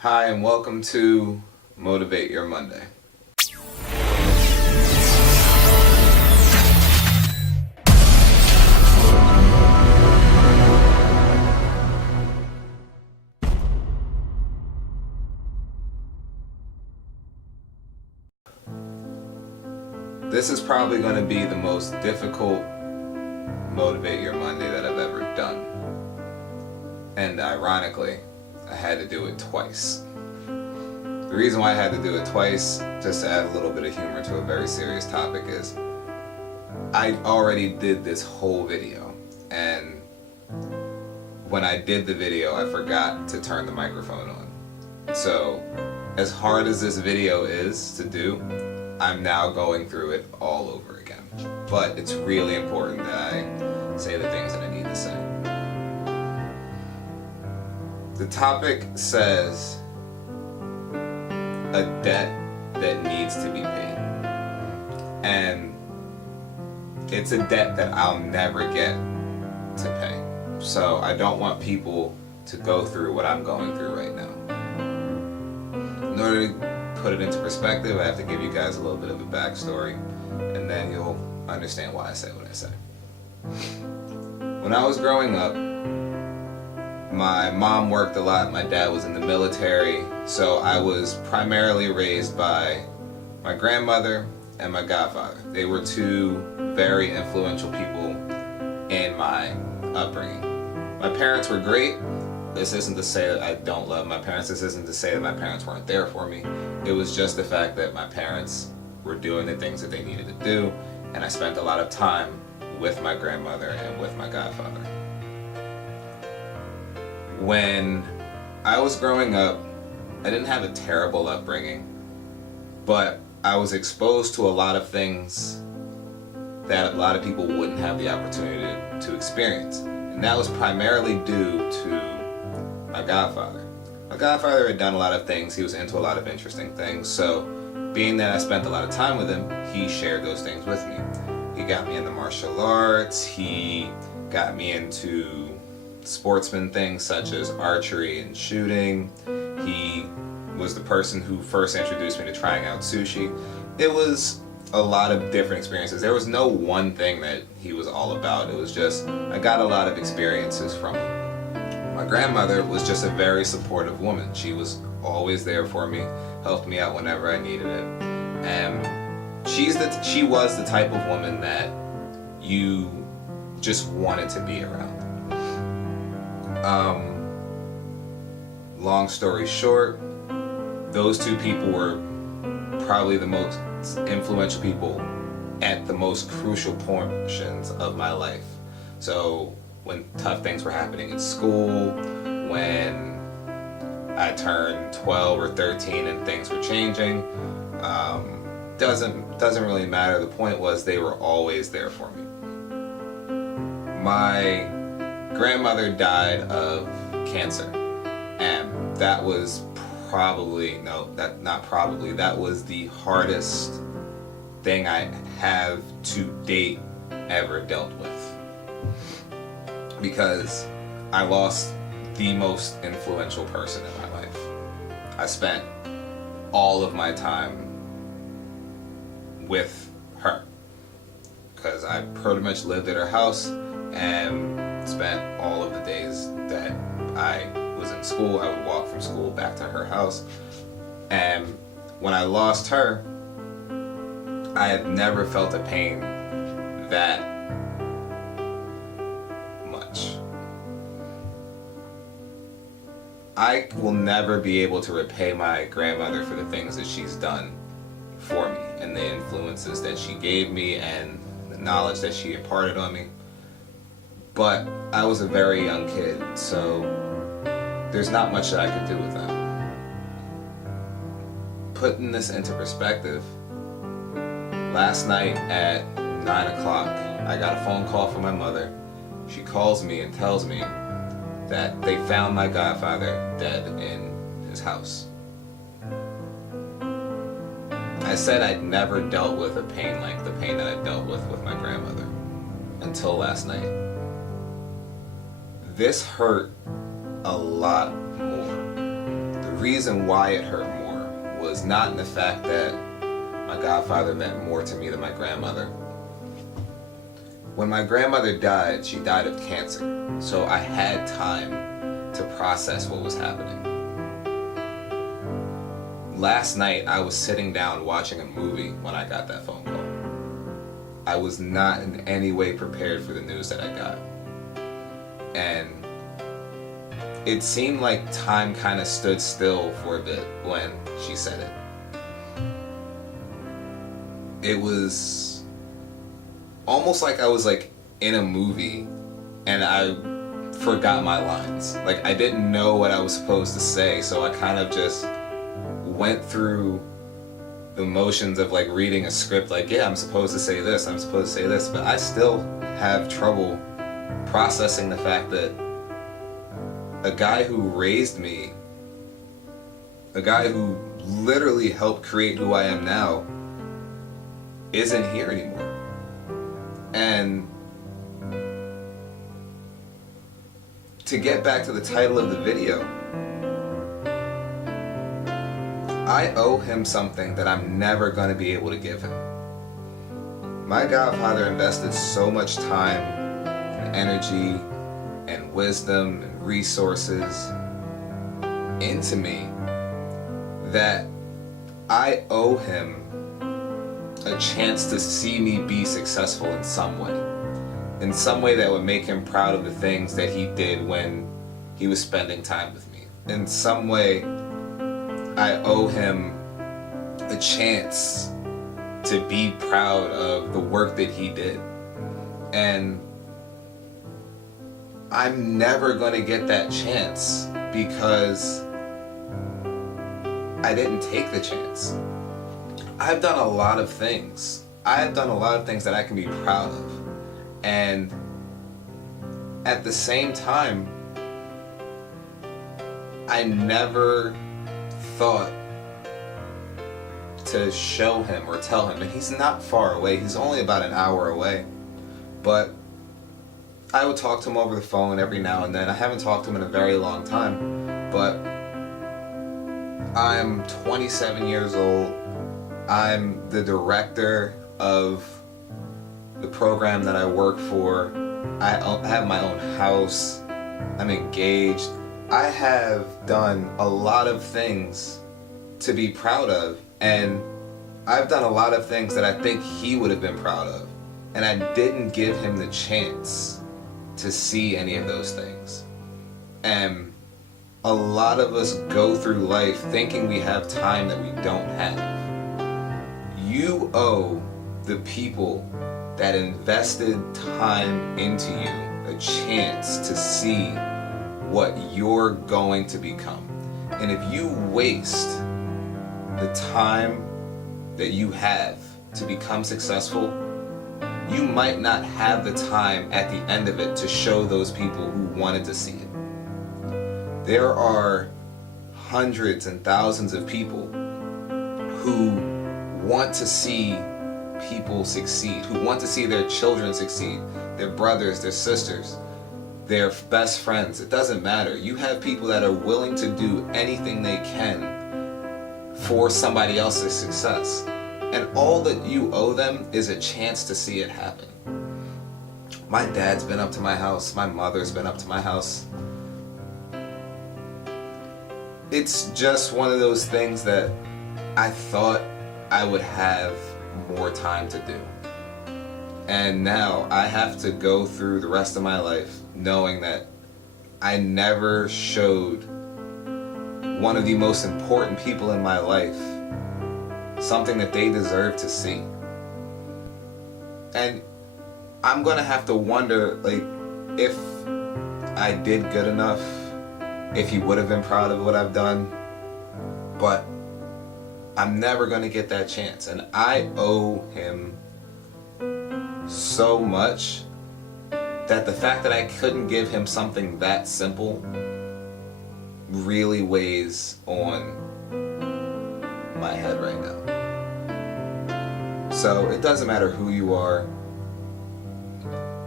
Hi, and welcome to Motivate Your Monday. This is probably going to be the most difficult Motivate Your Monday that I've ever done. And ironically, I had to do it twice. The reason why I had to do it twice, just to add a little bit of humor to a very serious topic, is I already did this whole video, and when I did the video I forgot to turn the microphone on. So as hard as this video is to do, I'm now going through it all over again. But it's really important that I say the things that I need to say. The topic says a debt that needs to be paid. And it's a debt that I'll never get to pay. So I don't want people to go through what I'm going through right now. In order to put it into perspective, I have to give you guys a little bit of a backstory, and then you'll understand why I say what I say. When I was growing up, my mom worked a lot, my dad was in the military, so I was primarily raised by my grandmother and my godfather. They were two very influential people in my upbringing. My parents were great. This isn't to say that I don't love my parents. This isn't to say that my parents weren't there for me. It was just the fact that my parents were doing the things that they needed to do, and I spent a lot of time with my grandmother and with my godfather. When I was growing up, I didn't have a terrible upbringing, but I was exposed to a lot of things that a lot of people wouldn't have the opportunity to experience. And that was primarily due to my godfather. My godfather had done a lot of things. He was into a lot of interesting things. So being that I spent a lot of time with him, he shared those things with me. He got me into martial arts. He got me into sportsman things such as archery and shooting. He was the person who first introduced me to trying out sushi. It was a lot of different experiences. There was no one thing that he was all about. It was just, I got a lot of experiences from him. My grandmother was just a very supportive woman. She was always there for me, helped me out whenever I needed it. And she was the type of woman that you just wanted to be around. Long story short, those two people were probably the most influential people at the most crucial portions of my life. So when tough things were happening in school, when I turned 12 or 13 and things were changing, doesn't really matter. The point was they were always there for me. My grandmother died of cancer, and that was that was the hardest thing I have to date ever dealt with, because I lost the most influential person in my life. I spent all of my time with her because I pretty much lived at her house and spent all of the days that I was in school. I would walk from school back to her house. And when I lost her, I had never felt a pain that much. I will never be able to repay my grandmother for the things that she's done for me and the influences that she gave me and the knowledge that she imparted on me. But I was a very young kid, so there's not much that I could do with that. Putting this into perspective, last night at 9 o'clock, I got a phone call from my mother. She calls me and tells me that they found my godfather dead in his house. I said I'd never dealt with a pain like the pain that I dealt with my grandmother until last night. This hurt a lot more. The reason why it hurt more was not in the fact that my godfather meant more to me than my grandmother. When my grandmother died, she died of cancer, so I had time to process what was happening. Last night, I was sitting down watching a movie when I got that phone call. I was not in any way prepared for the news that I got. And it seemed like time kind of stood still for a bit when she said it. It was almost like I was like in a movie and I forgot my lines. Like I didn't know what I was supposed to say, so I kind of just went through the motions of like reading a script, like, yeah, I'm supposed to say this, I'm supposed to say this, but I still have trouble processing the fact that a guy who raised me, a guy who literally helped create who I am now, isn't here anymore. And to get back to the title of the video, I owe him something that I'm never going to be able to give him. My godfather invested so much time and energy and wisdom and resources into me that I owe him a chance to see me be successful in some way that would make him proud of the things that he did when he was spending time with me. In some way, I owe him a chance to be proud of the work that he did. And I'm never going to get that chance because I didn't take the chance. I've done a lot of things. I've done a lot of things that I can be proud of. And at the same time, I never thought to show him or tell him, and he's not far away, he's only about an hour away, but I would talk to him over the phone every now and then. I haven't talked to him in a very long time, but I'm 27 years old. I'm the director of the program that I work for. I have my own house. I'm engaged. I have done a lot of things to be proud of, and I've done a lot of things that I think he would have been proud of, and I didn't give him the chance to see any of those things. And a lot of us go through life thinking we have time that we don't have. You owe the people that invested time into you a chance to see what you're going to become. And if you waste the time that you have to become successful, you might not have the time at the end of it to show those people who wanted to see it. There are hundreds and thousands of people who want to see people succeed, who want to see their children succeed, their brothers, their sisters, their best friends. It doesn't matter. You have people that are willing to do anything they can for somebody else's success. And all that you owe them is a chance to see it happen. My dad's been up to my house. My mother's been up to my house. It's just one of those things that I thought I would have more time to do. And now I have to go through the rest of my life knowing that I never showed one of the most important people in my life something that they deserve to see. And I'm gonna have to wonder, like, if I did good enough, if he would have been proud of what I've done. But I'm never gonna get that chance, and I owe him so much that the fact that I couldn't give him something that simple really weighs on my head right now. So it doesn't matter who you are.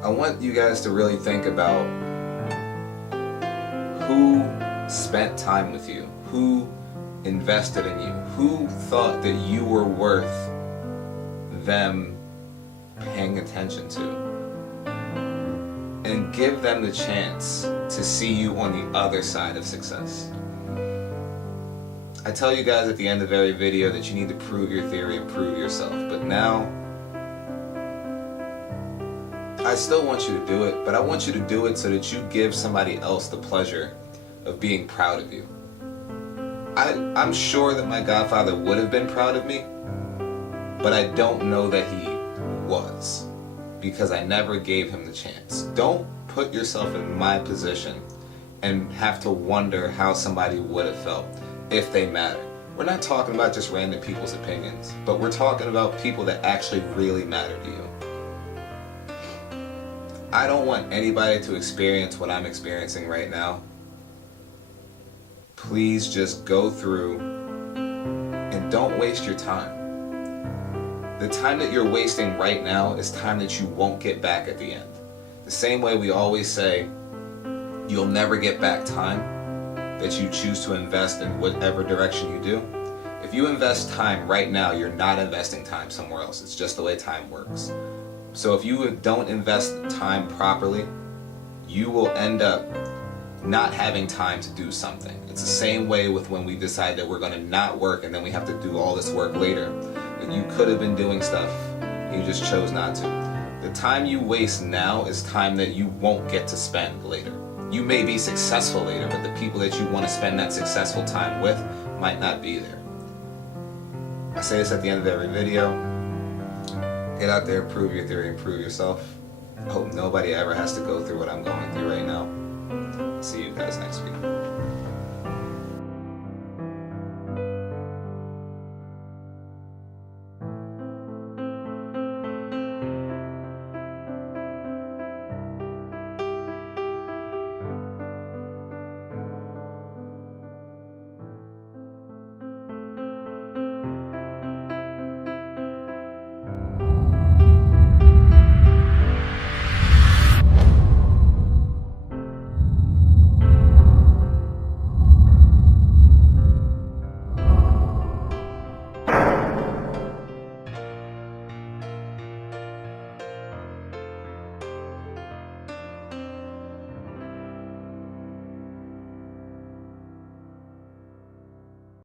I want you guys to really think about who spent time with you, who invested in you? Who thought that you were worth them paying attention to? And give them the chance to see you on the other side of success. I tell you guys at the end of every video that you need to prove your theory and prove yourself, but now I still want you to do it, but I want you to do it so that you give somebody else the pleasure of being proud of you. I'm sure that my godfather would have been proud of me, but I don't know that he was, because I never gave him the chance. Don't put yourself in my position and have to wonder how somebody would have felt if they matter. We're not talking about just random people's opinions, but we're talking about people that actually really matter to you. I don't want anybody to experience what I'm experiencing right now. Please just go through and don't waste your time. The time that you're wasting right now is time that you won't get back at the end. The same way we always say, you'll never get back time that you choose to invest in whatever direction you do. If you invest time right now, you're not investing time somewhere else. It's just the way time works. So if you don't invest time properly, you will end up not having time to do something. It's the same way with when we decide that we're going to not work and then we have to do all this work later. And you could have been doing stuff and you just chose not to. The time you waste now is time that you won't get to spend later. You may be successful later, but the people that you want to spend that successful time with might not be there. I say this at the end of every video. Get out there, prove your theory, and prove yourself. I hope nobody ever has to go through what I'm going through right now. See you guys next week.